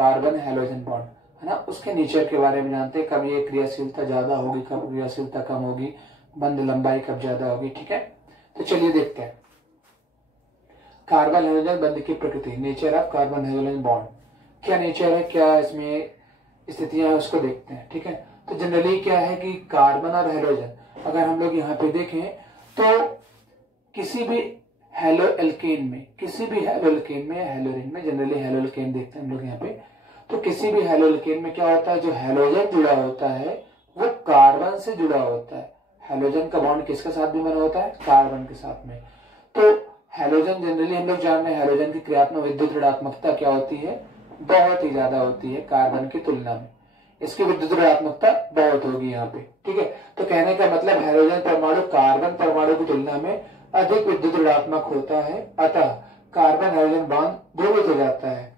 Carbon halogen bond, है ना, उसके नेचर के बारे में जानते हैं, कब ये क्रियाशीलता ज्यादा होगी, कब क्रियाशीलता कम होगी, बंध लंबाई कब ज्यादा होगी। ठीक है, तो चलिए देखते हैं कार्बन हैलोजन बंध की प्रकृति, nature of carbon halogen bond, क्या नेचर है, क्या इसमें स्थितियां है, उसको देखते हैं। ठीक है, तो जनरली क्या है कि कार्बन और हैलोजन अगर हम लोग यहाँ पे देखें तो किसी भी हेलो एल्केन में, किसी भी हेलो एल्केन में, हेलोरिन में, जनरली हेलो एल्केन देखते हैं हम लोग यहाँ पे, तो किसी भी हेलो एल्केन में क्या होता है, जो हैलोजन जुड़ा होता है वो कार्बन से जुड़ा होता है। हैलोजन का बॉन्ड किसके साथ भी बना होता है, कार्बन के साथ में। तो हैलोजन जनरली हम लोग जान रहे हैं हैलोजन की क्रियात्मक विद्युत ऋणात्मकता क्या होती है, बहुत ही ज्यादा होती है कार्बन की तुलना में, इसकी विद्युत ऋणात्मकता बहुत होगी यहाँ पे। ठीक है, तो कहने का मतलब हैलोजन परमाणु कार्बन परमाणु की तुलना में अधिक विद्युत ऋणात्मक होता है, अतः कार्बन हैलोजन बॉन्ड ध्रुवित हो जाता है,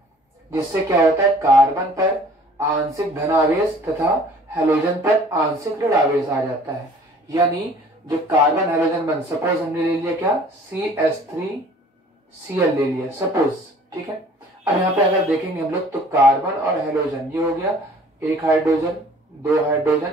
जिससे क्या होता है, कार्बन पर आंशिक धनावेश तथा हैलोजन पर आंशिक ऋण आवेश आ जाता है। यानी जो कार्बन हैलोजन बॉन्ड, सपोज हमने ले लिया क्या, CH3Cl ले लिया सपोज। ठीक है, अब यहाँ पे अगर देखेंगे हम लोग तो कार्बन और हैलोजन ये हो गया, एक हाइड्रोजन, दो हाइड्रोजन,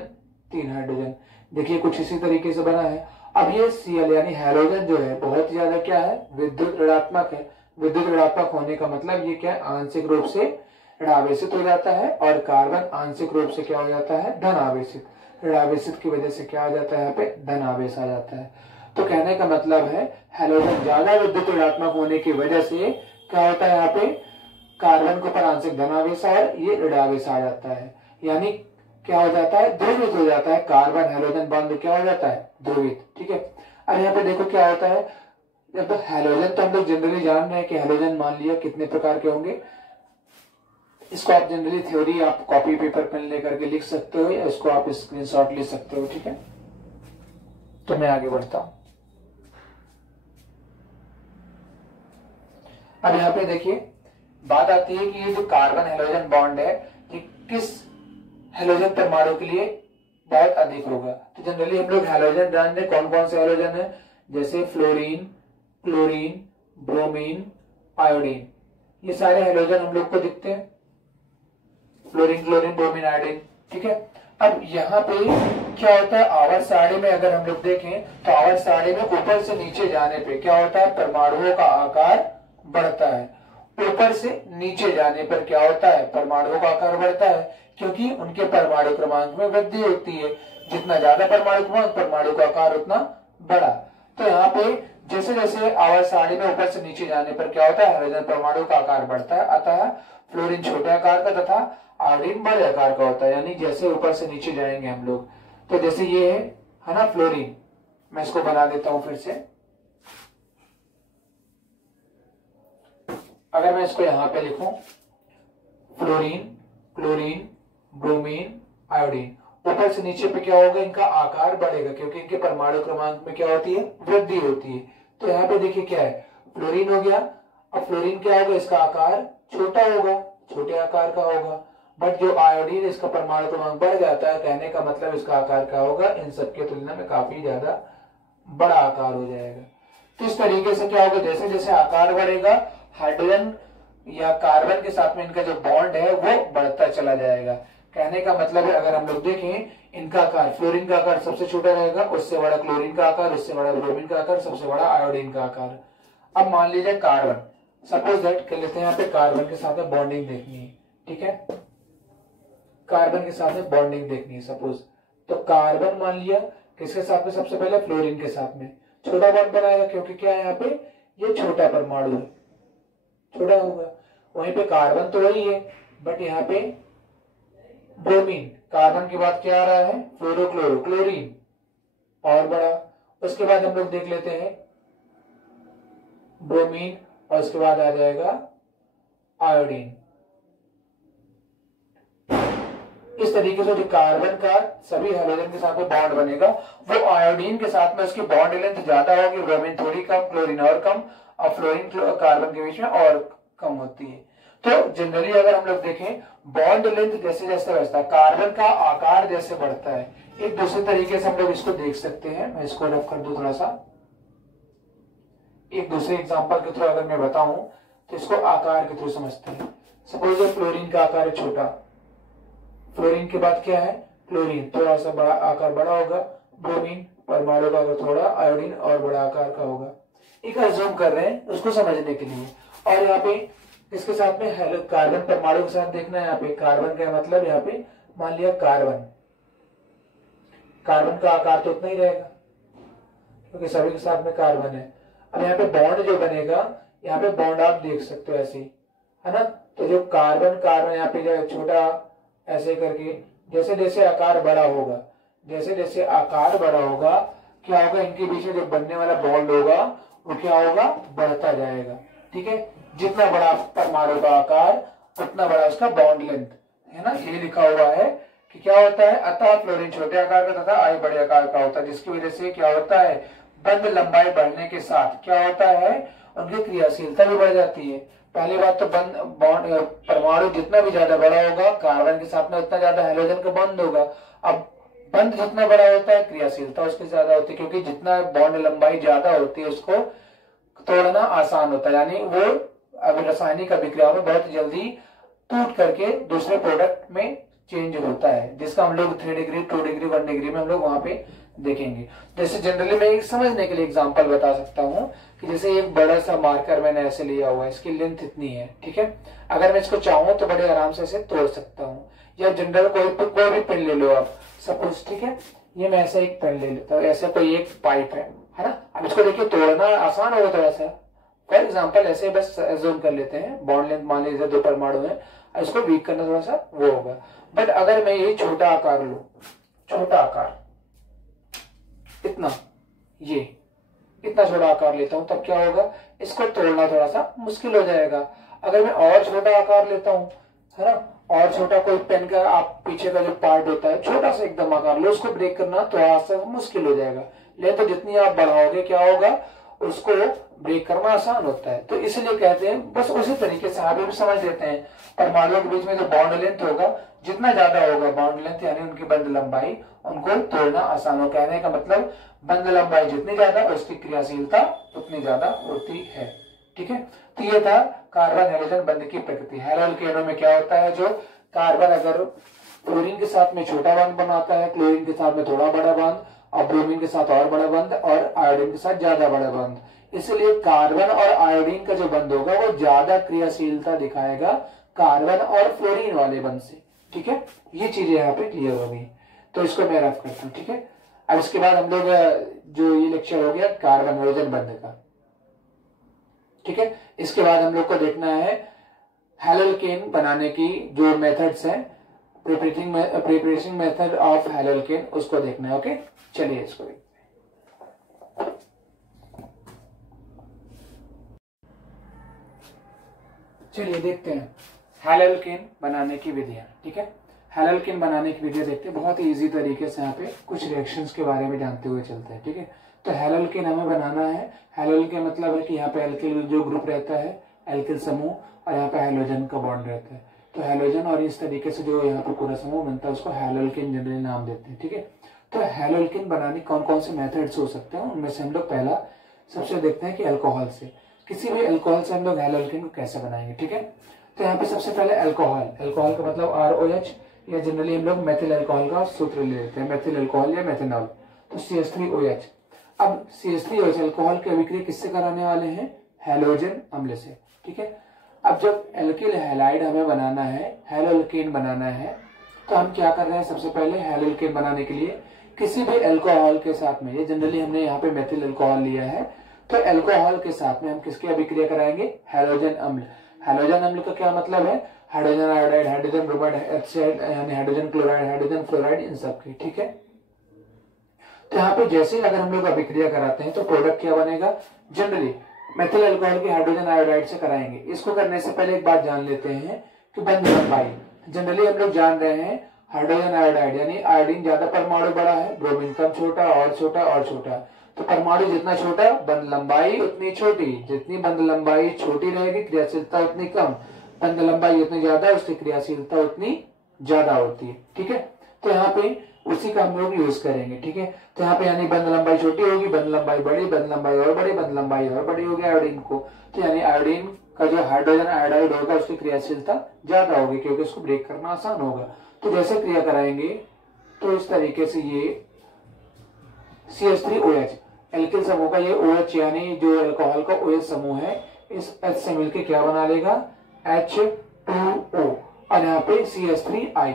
तीन हाइड्रोजन, देखिए कुछ इसी तरीके से बना है। अब ये Cl यानी हैलोजन जो है बहुत ज्यादा क्या है, विद्युत ऋणात्मक है। विद्युत ऋणात्मक होने का मतलब ये क्या है, आंशिक रूप से ऋणावेशित हो जाता है, और कार्बन आंशिक रूप से क्या हो जाता है, धन आवेशित। ऋणावेशित की वजह से क्या आ जाता है, यहाँ पे धन आवेश आ जाता है। तो कहने का मतलब है हैलोजन ज्यादा विद्युत ऋणात्मक होने की वजह से क्या होता है, यहाँ पे कार्बन के ऊपर आंशिक धनावेश और ये ऋणावेश आ जाता है, यानी क्या हो जाता है, ध्रुवित हो जाता है। कार्बन हैलोजन बॉन्ड क्या हो जाता है, ध्रुवित। ठीक है, अब यहाँ पे देखो क्या होता है, जब हैलोजन तो हम लोग जनरली जान रहे हैं कि हैलोजन मान लिया कितने प्रकार के होंगे, इसको आप जनरली थ्योरी आप कॉपी पेपर पेन लेकर के लिख सकते हो, या इसको आप स्क्रीनशॉट ले सकते हो। ठीक है, तो मैं आगे बढ़ता हूं। अब यहाँ पे देखिए बात आती है कि ये जो कार्बन हैलोजन बॉन्ड है ये किस हैलोजन परमाणु के लिए बहुत अधिक होगा। तो जनरली हम लोग हैलोजन जानते हैं, कौन कौन से हैलोजन है, जैसे फ्लोरीन, क्लोरीन, ब्रोमीन, आयोडीन, ये सारे हैलोजन हम लोग को दिखते हैं, फ्लोरीन, क्लोरीन, ब्रोमीन, आयोडीन। ठीक है, अब यहाँ पे क्या होता है, आवर्त सारणी में अगर हम लोग देखें तो आवर्त सारणी में ऊपर से नीचे जाने पे क्या होता है, परमाणुओं का आकार बढ़ता है। ऊपर से नीचे जाने पर क्या होता है, परमाणुओं का आकार बढ़ता है, क्योंकि उनके परमाणु क्रमांक में वृद्धि होती है। जितना ज्यादा परमाणु क्रमांक, परमाणु का आकार उतना बड़ा। तो यहाँ पे जैसे जैसे आवर्त सारणी में ऊपर से नीचे जाने पर क्या होता है, हाइड्रोजन परमाणु का आकार बढ़ता है, अतः फ्लोरीन छोटे आकार का तथा आयोडीन बड़े आकार का होता है। यानी जैसे ऊपर से नीचे जाएंगे हम लोग, तो जैसे ये है ना फ्लोरीन, मैं इसको बना देता हूं फिर से। अगर मैं इसको यहां पे लिखूं, फ्लोरीन, क्लोरीन, ब्रोमीन, आयोडीन, ऊपर से नीचे पे क्या होगा, इनका आकार बढ़ेगा, क्योंकि इनके परमाणु क्रमांक में क्या होती है, वृद्धि होती है। तो यहाँ पे देखिए क्या है, फ्लोरीन हो गया। अब फ्लोरीन क्या होगा, इसका आकार छोटा होगा, छोटे आकार का होगा, बट जो आयोडीन इसका परमाणु क्रमांक बढ़ जाता है, कहने का मतलब इसका आकार क्या होगा, इन सबके तुलना में काफी ज्यादा बड़ा आकार हो जाएगा। तो इस तरीके से क्या होगा, जैसे जैसे आकार बढ़ेगा, हाइड्रोजन या कार्बन के साथ में इनका जो बॉन्ड है वो बढ़ता चला जाएगा। कहने का मतलब है अगर हम लोग देखें, इनका आकार, फ्लोरीन का आकार सबसे छोटा रहेगा, उससे बड़ा क्लोरीन का आकार, उससे बड़ा ब्रोमीन का आकार, सबसे बड़ा आयोडीन का आकार। अब मान लीजिए कार्बन, सपोज दैट कर लेते हैं, यहाँ पे कार्बन के साथ में बॉन्डिंग देखनी है। ठीक है, कार्बन के साथ में बॉन्डिंग देखनी है सपोज, तो कार्बन मान लिया किसके साथ में, सबसे पहले फ्लोरीन के साथ में छोटा बॉन्ड बनाएगा, क्योंकि क्या है यहाँ पे ये छोटा परमाणु है, छोटा होगा। वहीं पे कार्बन तो वही है, बट यहाँ पे ब्रोमीन, कार्बन के बाद क्या आ रहा है, फ्लोरोक्लोरो, क्लोरीन और बड़ा। उसके बाद हम लोग देख लेते हैं ब्रोमीन, और उसके बाद आ जाएगा आयोडीन। इस तरीके से जो कार्बन का सभी हाइड्रोजन के साथ में बॉन्ड बनेगा, वो आयोडीन के साथ में उसकी बॉन्ड लेंथ ज्यादा होगी, ब्रोमीन थोड़ी कम, क्लोरीन और कम, और फ्लोरीन कार्बन के बीच में और कम होती है। तो जनरली अगर हम लोग देखें, बॉन्ड लेंथ जैसे जैसे बढ़ता है, कार्बन का आकार जैसे बढ़ता है, एक दूसरे तरीके से हम लोग इसको देख सकते हैं। मैं इसको रफ कर दूं थोड़ा सा, एक दूसरे एग्जांपल के थ्रू अगर मैं बताऊं तो इसको आकार के थ्रू समझते हैं। सपोज फ्लोरीन का आकार है छोटा, फ्लोरीन के बाद क्या है क्लोरीन, थोड़ा सा बड़ा आकार बड़ा होगा, ब्रोमीन परमाणु का थोड़ा, आयोडीन और बड़ा आकार का होगा। एक अज्यूम कर रहे हैं उसको समझने के लिए। और यहाँ पे इसके साथ में हेलो कार्बन परमाणु के साथ देखना है। यहाँ पे कार्बन का मतलब यहाँ पे मान लिया कार्बन, कार्बन का आकार तो उतना ही रहेगा क्योंकि सभी के साथ में कार्बन है। अब यहाँ पे बॉन्ड जो बनेगा, यहाँ पे बॉन्ड आप देख सकते हो ऐसे, है ना। तो जो कार्बन कार्बन यहाँ पे जो छोटा ऐसे करके, जैसे जैसे आकार बड़ा होगा, जैसे जैसे आकार बड़ा होगा क्या होगा, इनके बीच में जो बनने वाला बॉन्ड होगा वो क्या होगा, बढ़ता जाएगा। ठीक है, जितना बड़ा परमाणु का आकार उतना बड़ा उसका बॉन्ड लेंथ, है ना। ये लिखा हुआ है कि क्या होता है, अतः फ्लोरीन छोटे आकार का तथा आई बड़े आकार का होता है, जिसकी वजह से क्या होता है, बंध लंबाई बढ़ने के साथ क्या होता है, उनकी क्रियाशीलता भी बढ़ जाती है। पहली बात तो बंध बॉन्ड परमाणु जितना भी ज्यादा बड़ा होगा कार्बन के साथ में उतना ज्यादा हाइड्रोजन का बंध होगा। अब बंध जितना बड़ा होता है क्रियाशीलता उसकी ज्यादा होती है, क्योंकि जितना बॉन्ड लंबाई ज्यादा होती है उसको तोड़ना आसान होता है, यानी वो अभी रासायनिक अभिक्रिया में बहुत जल्दी टूट करके दूसरे प्रोडक्ट में चेंज होता है, जिसका हम लोग 3 डिग्री 2 डिग्री 1 डिग्री में हम लोग वहां पे देखेंगे। जैसे जनरली मैं एक समझने के लिए एग्जांपल बता सकता हूं कि जैसे एक बड़ा सा मार्कर मैंने ऐसे लिया हुआ है, इसकी लेंथ इतनी है, ठीक है। अगर मैं इसको चाहूं तो बड़े आराम से इसे तोड़ सकता हूं, या जनरल कोई भी पेन ले लो आप सपोज, ठीक है। ये मैं ऐसा एक पेन ले लेता हूँ, ऐसा कोई एक पाइप है ना। अब इसको देखिए तोड़ना आसान होगा थोड़ा सा। फॉर एग्जाम्पल ऐसे बस एज्यूम कर लेते हैं, बॉन्ड लेंथ मान लीजिए 2 परमाणु है, इसको वीक करना थोड़ा सा वो होगा। बट अगर मैं ये छोटा आकार लूं, छोटा आकार इतना, ये इतना छोटा आकार लेता हूं, तब क्या होगा, इसको तोड़ना थोड़ा सा मुश्किल हो जाएगा। अगर मैं और छोटा आकार लेता हूं, है ना, और छोटा कोई पेन का आप पीछे का जो पार्ट होता है छोटा सा एकदम आकार लो, उसको ब्रेक करना थोड़ा सा मुश्किल हो जाएगा। लेकिन तो जितनी आप बढ़ाओगे क्या होगा, उसको ब्रेक करना आसान होता है। तो इसलिए कहते हैं बस उसी तरीके से आप भी समझ लेते हैं, परमाणुओं के बीच में जो बॉन्ड लेंथ होगा जितना ज्यादा होगा बॉन्ड लेंथ यानी उनकी बंध लंबाई, उनको तोड़ना आसान हो। कहने का मतलब बंध लंबाई जितनी ज्यादा उसकी क्रियाशीलता उतनी ज्यादा होती है। ठीक है, तो ये था कार्बन हाइड्रोजन बंध की प्रकृति। हैलोअल्केनों में क्या होता है, जो कार्बन अगर क्लोरीन के साथ में छोटा बंध बनाता है, क्लोरीन के साथ में थोड़ा बड़ा बंध, और ब्रोमीन के साथ और बड़ा बंध, और आयोडीन के साथ ज्यादा बड़ा बंध। इसलिए कार्बन और आयोडीन का जो बंध होगा वो ज्यादा क्रियाशीलता दिखाएगा कार्बन और फ्लोरीन वाले बंध से। ठीक है, ये चीजें यहाँ पे क्लियर हो गई, तो इसको मैं रफ करता हूँ। ठीक है, अब इसके बाद हम लोग जो ये लेक्चर हो गया कार्बन हाइड्रोजन बंध का। ठीक है, इसके बाद हम लोग को देखना है हैलोअल्केन बनाने की जो मेथड्स हैं, प्रिपरेशन मेथड ऑफ हैलोअल्केन, उसको देखना है। ओके, चलिए इसको देखते हैं। चलिए देखते हैं हैलोअल्केन बनाने की विधियां। ठीक है, हैलोअल्केन बनाने की विधियां देखते हैं, बहुत ही इजी तरीके से यहाँ पे कुछ रिएक्शंस के बारे में जानते हुए चलते हैं। ठीक है, तो हैलोअल्केन हमें बनाना है। हैलोअल्केन मतलब है कि यहाँ पे एल्किल जो ग्रुप रहता है, एल्किल समूह, और यहाँ पे हाइड्रोजन का बॉन्ड रहता है। तो हैलोजन और इस तरीके से जो यहाँ पे पूरा समूह बनता है उसको हैलोअल्केन जनरली नाम देते हैं। ठीक है, तो हैलोअल्केन बनाने कौन कौन से मेथड्स हो सकते हैं, उनमें से हम लोग पहला सबसे देखते हैं कि अल्कोहल से, किसी भी अल्कोहल से हम लोग हैलोअल्केन को कैसे बनाएंगे। ठीक है, तो यहाँ पे सबसे पहले अल्कोहल, अल्कोहल का मतलब ROH, या जनरली हम लोग मेथिल अल्कोहल का सूत्र ले लेते हैं, मेथिल अल्कोहल या मेथेनॉल, तो CH3OH। अब CH3OH अल्कोहल की अभिक्रिया किससे कराने वाले हैं, हैलोजन अम्ल से। ठीक है, अब जब एल्किल हैलाइड हमें बनाना है, हैलोअल्केन बनाना है, तो हम क्या कर रहे हैं, सबसे पहले हैलोअल्केन बनाने के लिए किसी भी अल्कोहल के साथ में, ये जनरली हमने यहाँ पे मेथिल अल्कोहल लिया है, तो अल्कोहल के साथ में हम किसकी अभिक्रिया कराएंगे, हैलोजन अम्ल। हैलोजन अम्ल का क्या मतलब है, हाइड्रोजन आयोडाइड, हाइड्रोजन ब्रोमाइड, यानी हाइड्रोजन क्लोराइड, हाइड्रोजन फ्लोराइड, इन सब की। ठीक है, तो यहाँ पे जैसे अगर हम लोग अभिक्रिया कराते हैं तो प्रोडक्ट क्या बनेगा, जनरली मेथिल अल्कोहल की हाइड्रोजन आयोडाइड से कराएंगे। इसको करने से पहले एक बात जान लेते हैं कि बंध लंबाई, जनरली हम लोग जान रहे हैं हाइड्रोजन आयोडाइड यानी आयोडीन ज्यादा परमाणु बड़ा है, ब्रोमीन कम छोटा और छोटा और छोटा, तो परमाणु जितना छोटा बंध लंबाई उतनी छोटी, जितनी बंध लंबाई छोटी रहेगी क्रियाशीलता उतनी कम, बंध लंबाई उतनी ज्यादा उसकी क्रियाशीलता उतनी ज्यादा होती है। ठीक है, तो यहाँ पे उसी का हम लोग यूज करेंगे। ठीक है, तो यहाँ पे यानी बंध लंबाई छोटी होगी, बंध लंबाई बड़ी, बंध लंबाई और बड़ी, बंध लंबाई और बड़ी होगी आयोडीन को, तो यानी आयोडीन का जो हाइड्रोजन आयोडाइड होगा उसकी क्रियाशीलता ज्यादा होगी क्योंकि उसको ब्रेक करना आसान होगा। तो जैसे क्रिया कराएंगे तो इस तरीके से ये CH3OH एल्किल समूह का ये OH यानी जो अल्कोहल का OH समूह है इस H से मिलकर क्या बना लेगा H2O और यहाँ पे CH3I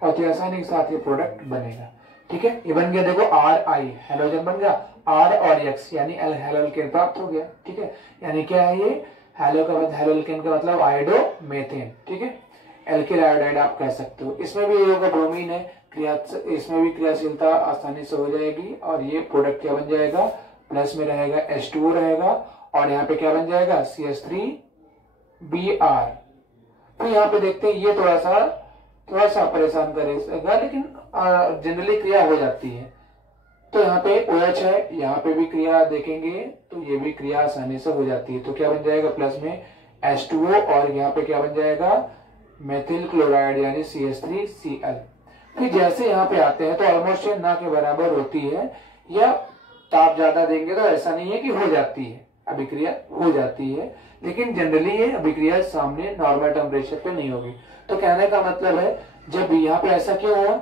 और तो आसानी के साथ ये प्रोडक्ट बनेगा। ठीक है, ये बन गया देखो RI हेलोजन बन गया, R और X यानी हेलोल्केन प्राप्त हो गया। ठीक है, यानी क्या है ये हेलोल्केन का मतलब आयोडो मेथेन। ठीक है, एल्किल आयोडाइड आप कह सकते हो। इसमें भी ये होगा ब्रोमीन है, इसमें भी क्रियाशीलता आसानी से हो जाएगी और ये प्रोडक्ट क्या बन जाएगा प्लस में रहेगा H2O रहेगा और यहाँ पे क्या बन जाएगा CH3Br। तो यहाँ पे देखते हैं ये थोड़ा सा परेशान करेगा लेकिन जनरली क्रिया हो जाती है। तो यहाँ पे OH है, यहाँ पे भी क्रिया देखेंगे तो ये भी क्रिया आसानी से हो जाती है। तो क्या बन जाएगा प्लस में H2O और यहाँ पे क्या बन जाएगा मेथिल क्लोराइड यानी CH3Cl। फिर जैसे यहाँ पे आते हैं तो ऑलमोस्ट ये ना के बराबर होती है या ताप ज्यादा देंगे तो ऐसा नहीं है कि हो जाती है, अभिक्रिया हो जाती है लेकिन जनरली ये अभिक्रिया सामने नॉर्मल टेम्परेचर पे नहीं होगी। तो कहने का मतलब है जब यहाँ पे ऐसा क्यों हुआ,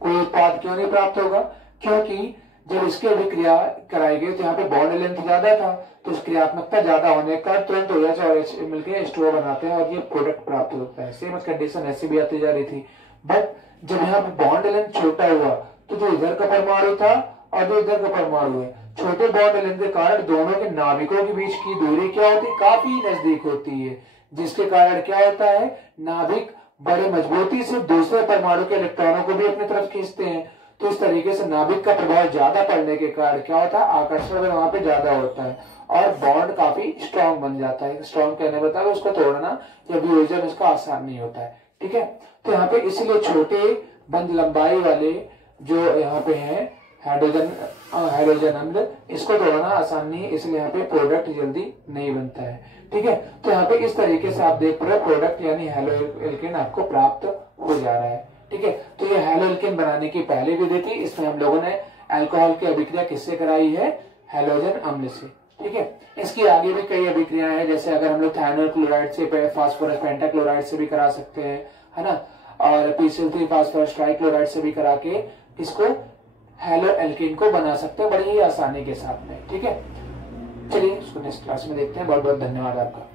कोई उत्पाद क्यों नहीं प्राप्त होगा, क्योंकि जब इसकी अभिक्रिया कराई गई तो यहाँ पे बॉन्ड लेंथ ज्यादा था तो इस क्रियात्मकता ज्यादा होने का तुरंत OH और H मिलकर H2O बनाते हैं और ये प्रोडक्ट प्राप्त होता है। सेम कंडीशन ऐसी भी आती जा रही थी, बट जब यहाँ पे बॉन्ड लेंथ छोटा हुआ तो जो इधर का परमाणु था और जो इधर का परमाणु है, छोटे बॉन्ड लेंथ के कारण दोनों के नाभिकों के बीच की दूरी क्या होती है, काफी नजदीक होती है, जिसके कारण क्या होता है नाभिक बड़े मजबूती से दूसरे परमाणु के इलेक्ट्रॉनों को भी अपनी तरफ खींचते हैं। तो इस तरीके से नाभिक का प्रभाव ज्यादा पड़ने के कारण क्या होता है आकर्षण बल वहां पे ज्यादा होता है और बॉन्ड काफी स्ट्रॉन्ग बन जाता है। स्ट्रॉन्ग कहने बता उसको तोड़ना या वियोजन उसका आसान नहीं होता है। ठीक है, तो यहाँ पे इसीलिए छोटे बंद लंबाई वाले जो यहाँ पे है हाइड्रोजन अम्ल, इसको तोड़ना आसान नहीं है, इसलिए यहाँ पे प्रोडक्ट जल्दी नहीं बनता है। ठीक है, तो यहाँ पे इस तरीके से आप देख रहे हो प्रोडक्ट यानी हेलोएल्केन आपको प्राप्त हो जा रहा है। ठीक है, तो ये हेलोएल्केन बनाने की पहले विधि थी, इसमें हम लोगों ने अल्कोहल की अभिक्रिया किससे कराई है हैलोजन अम्ल से। ठीक है, इसकी आगे भी कई अभिक्रियाएं हैं, जैसे अगर हम लोग थायनल क्लोराइड से फास्फोरस पेंटाक्लोराइड से भी करा सकते हैं, है ना, और PCl3 फास्फोरस ट्राइक्लोराइड से भी करा के इसको हेलोएल्केन को बना सकते हैं बड़ी ही आसानी के साथ में। ठीक है, चलिए इसको नेक्स्ट क्लास में देखते हैं। बहुत बहुत धन्यवाद आपका।